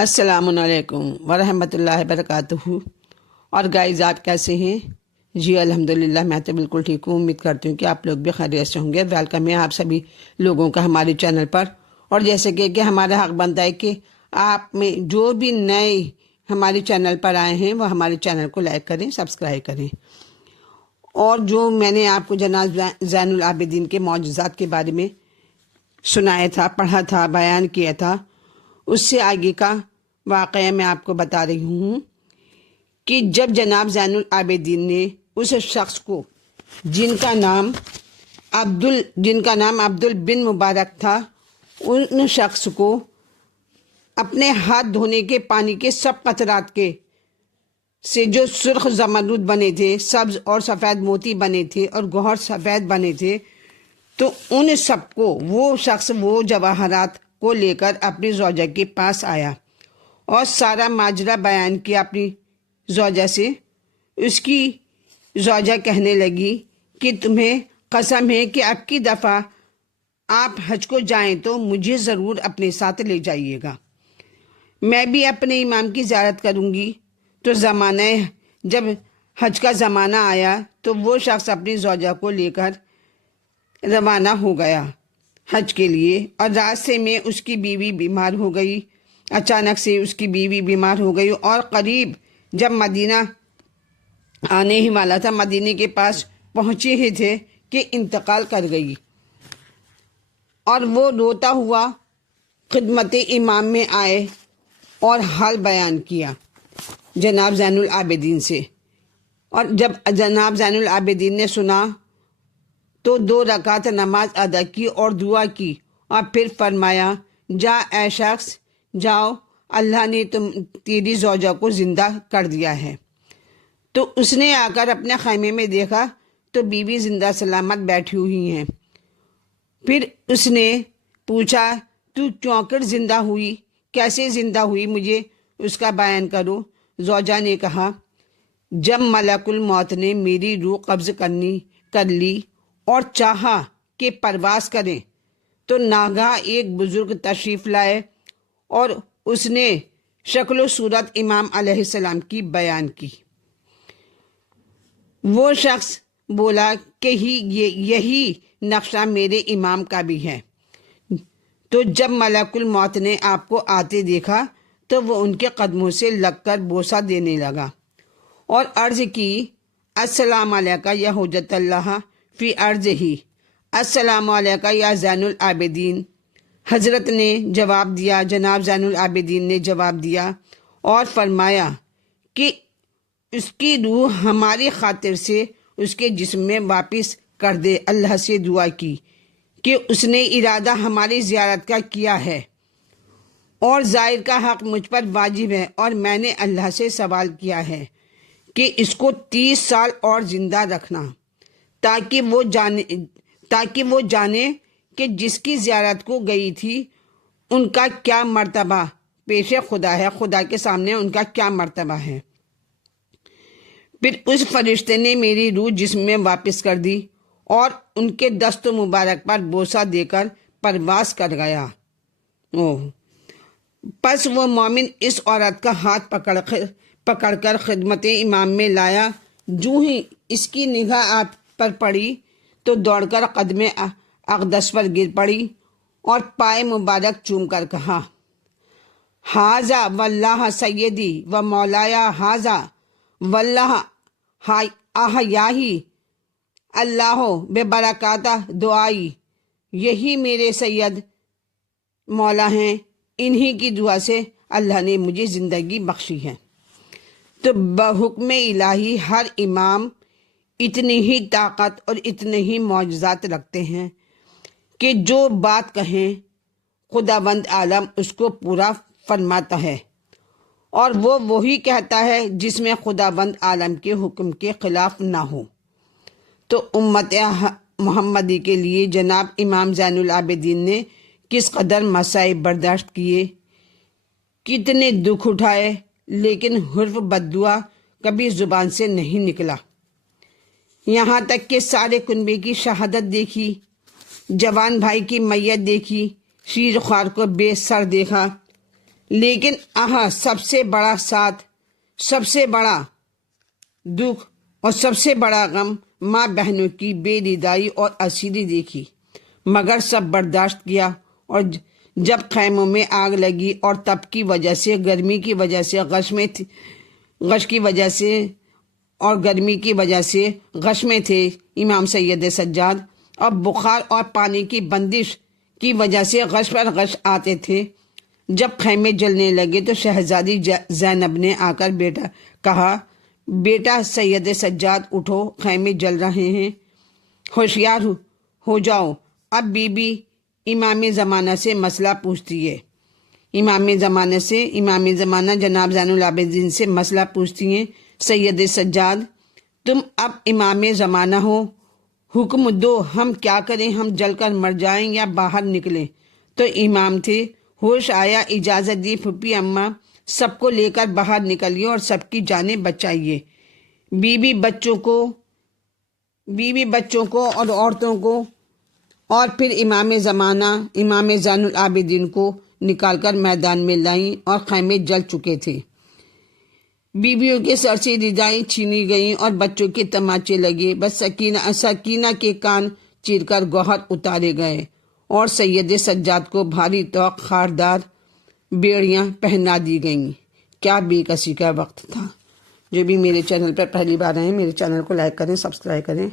السلام علیکم ورحمۃ اللہ وبرکاتہ۔ اور گائز آپ کیسے ہیں؟ جی الحمدللہ میں تو بالکل ٹھیک ہوں۔ امید کرتی ہوں کہ آپ لوگ بھی خیریت سے ہوں گے۔ ویلکم ہے آپ سبھی لوگوں کا ہمارے چینل پر۔ اور جیسے کہ ہمارا حق بنتا ہے کہ آپ میں جو بھی نئے ہمارے چینل پر آئے ہیں وہ ہمارے چینل کو لائک کریں، سبسکرائب کریں۔ اور جو میں نے آپ کو جناب زین العابدین کے معجزات کے بارے میں سنایا تھا، پڑھا تھا، بیان کیا تھا، اس سے آگے کا واقعہ میں آپ کو بتا رہی ہوں کہ جب جناب زین العابدین نے اس شخص کو جن کا نام عبدل بن مبارک تھا، ان شخص کو اپنے ہاتھ دھونے کے پانی کے سب قطرات کے سے جو سرخ زمرد بنے تھے، سبز اور سفید موتی بنے تھے اور گوہر سفید بنے تھے، تو ان سب کو وہ شخص وہ جواہرات کو لے کر اپنی زوجہ کے پاس آیا اور سارا ماجرا بیان کیا اپنی زوجہ سے۔ اس کی زوجہ کہنے لگی کہ تمہیں قسم ہے کہ اب کی دفعہ آپ حج کو جائیں تو مجھے ضرور اپنے ساتھ لے جائیے گا، میں بھی اپنے امام کی زیارت کروں گی۔ تو جب حج کا زمانہ آیا تو وہ شخص اپنی زوجہ کو لے کر روانہ ہو گیا حج کے لیے، اور راستے میں اس کی بیوی بیمار ہو گئی۔ اچانک سے اس کی بیوی بیمار ہو گئی اور قریب جب مدینہ آنے ہی والا تھا، مدینے کے پاس پہنچے ہی تھے کہ انتقال کر گئی، اور وہ روتا ہوا خدمت امام میں آئے اور حال بیان کیا جناب زین العابدین سے۔ اور جب جناب زین العابدین نے سنا تو 2 رکعت نماز ادا کی اور دعا کی، اور پھر فرمایا، جا اے شخص جاؤ، اللہ نے تیری زوجہ کو زندہ کر دیا ہے۔ تو اس نے آ کر اپنے خیمے میں دیکھا تو بیوی زندہ سلامت بیٹھی ہوئی ہیں۔ پھر اس نے پوچھا، تو کیوں کر زندہ ہوئی؟ کیسے زندہ ہوئی؟ مجھے اس کا بیان کرو۔ زوجہ نے کہا، جب ملک الموت نے میری روح قبض کر لی اور چاہا کہ پرواز کریں تو ناگہاں ایک بزرگ تشریف لائے اور اس نے شکل و صورت امام علیہ السلام کی بیان کی۔ وہ شخص بولا کہ یہی نقشہ میرے امام کا بھی ہے۔ تو جب ملک الموت نے آپ کو آتے دیکھا تو وہ ان کے قدموں سے لگ کر بوسہ دینے لگا اور عرض کی، السلام علیکہ یا حجت اللہ فی ارضہ، السلام علیکہ یا زین العابدین۔ حضرت نے جواب دیا، جناب زین العابدین نے جواب دیا اور فرمایا کہ اس کی روح ہماری خاطر سے اس کے جسم میں واپس کر دے۔ اللہ سے دعا کی کہ اس نے ارادہ ہماری زیارت کا کیا ہے اور زائر کا حق مجھ پر واجب ہے، اور میں نے اللہ سے سوال کیا ہے کہ اس کو 30 سال اور زندہ رکھنا، تاکہ وہ جانے کہ جس کی زیارت کو گئی تھی ان کا کیا مرتبہ پیش خدا ہے، خدا کے سامنے ان کا کیا مرتبہ ہے۔ پھر اس فرشتے نے میری روح جسم میں واپس کر دی اور ان کے دست مبارک پر بوسہ دے کر پرواز کر گیا۔ پس وہ مومن اس عورت کا ہاتھ پکڑ کر خدمت امام میں لایا۔ جو ہی اس کی نگاہ آپ پر پڑی تو دوڑ کر قدم اقدس پر گر پڑی اور پائے مبارک چوم کر کہا، ہاذا واللہ سیدی و مولایا، ہاذا واللہ احیاہی اللہ ببرکاتہ دعائی، یہی میرے سید مولا ہیں، انہی کی دعا سے اللہ نے مجھے زندگی بخشی ہے۔ تو بحکم الہی ہر امام اتنی ہی طاقت اور اتنے ہی معجزات رکھتے ہیں کہ جو بات کہیں خداوند عالم اس کو پورا فرماتا ہے، اور وہ وہی کہتا ہے جس میں خداوند عالم کے حکم کے خلاف نہ ہو۔ تو امت محمدی کے لیے جناب امام زین العابدین نے کس قدر مصائب برداشت کیے، کتنے دکھ اٹھائے، لیکن حرف بددعا کبھی زبان سے نہیں نکلا۔ یہاں تک کہ سارے کنبے کی شہادت دیکھی، جوان بھائی کی میت دیکھی، شیر خوار کو بے سر دیکھا، لیکن سب سے بڑا ساتھ، سب سے بڑا دکھ اور سب سے بڑا غم ماں بہنوں کی بے دیدائی اور اسیری دیکھی، مگر سب برداشت کیا۔ اور جب خیموں میں آگ لگی اور تپ کی وجہ سے، گرمی کی وجہ سے، غش کی وجہ سے اور گرمی کی وجہ سے غش میں تھے امام سید سجاد، اور بخار اور پانی کی بندش کی وجہ سے غش پر غش آتے تھے۔ جب خیمے جلنے لگے تو شہزادی زینب نے آ کر کہا، بیٹا سید سجاد اٹھو، خیمے جل رہے ہیں، ہوشیار ہو جاؤ۔ اب بی بی امام زمانہ سے مسئلہ پوچھتی ہے، امام زمانہ جناب زین العابدین سے مسئلہ پوچھتی ہیں، سید سجاد تم اب امام زمانہ ہو، حکم دو ہم کیا کریں، ہم جل کر مر جائیں یا باہر نکلیں؟ تو امام تھے، ہوش آیا، اجازت دی، پھپھی اماں سب کو لے کر باہر نکلیے اور سب کی جانیں بچائیے، بیوی بچوں کو اور عورتوں کو، اور پھر امام زمانہ امام زین العابدین کو نکال کر میدان میں لائیں اور خیمے جل چکے تھے۔ بیویوں کے سر سے ردائیں چھینی گئیں اور بچوں کے تماچے لگے، بس سکینہ کے کان چیر کر گوہر اتارے گئے اور سید سجاد کو بھاری توق خاردار بیڑیاں پہنا دی گئیں۔ کیا بے کسی کا وقت تھا۔ جو بھی میرے چینل پر پہلی بار آئے، میرے چینل کو لائک کریں، سبسکرائب کریں۔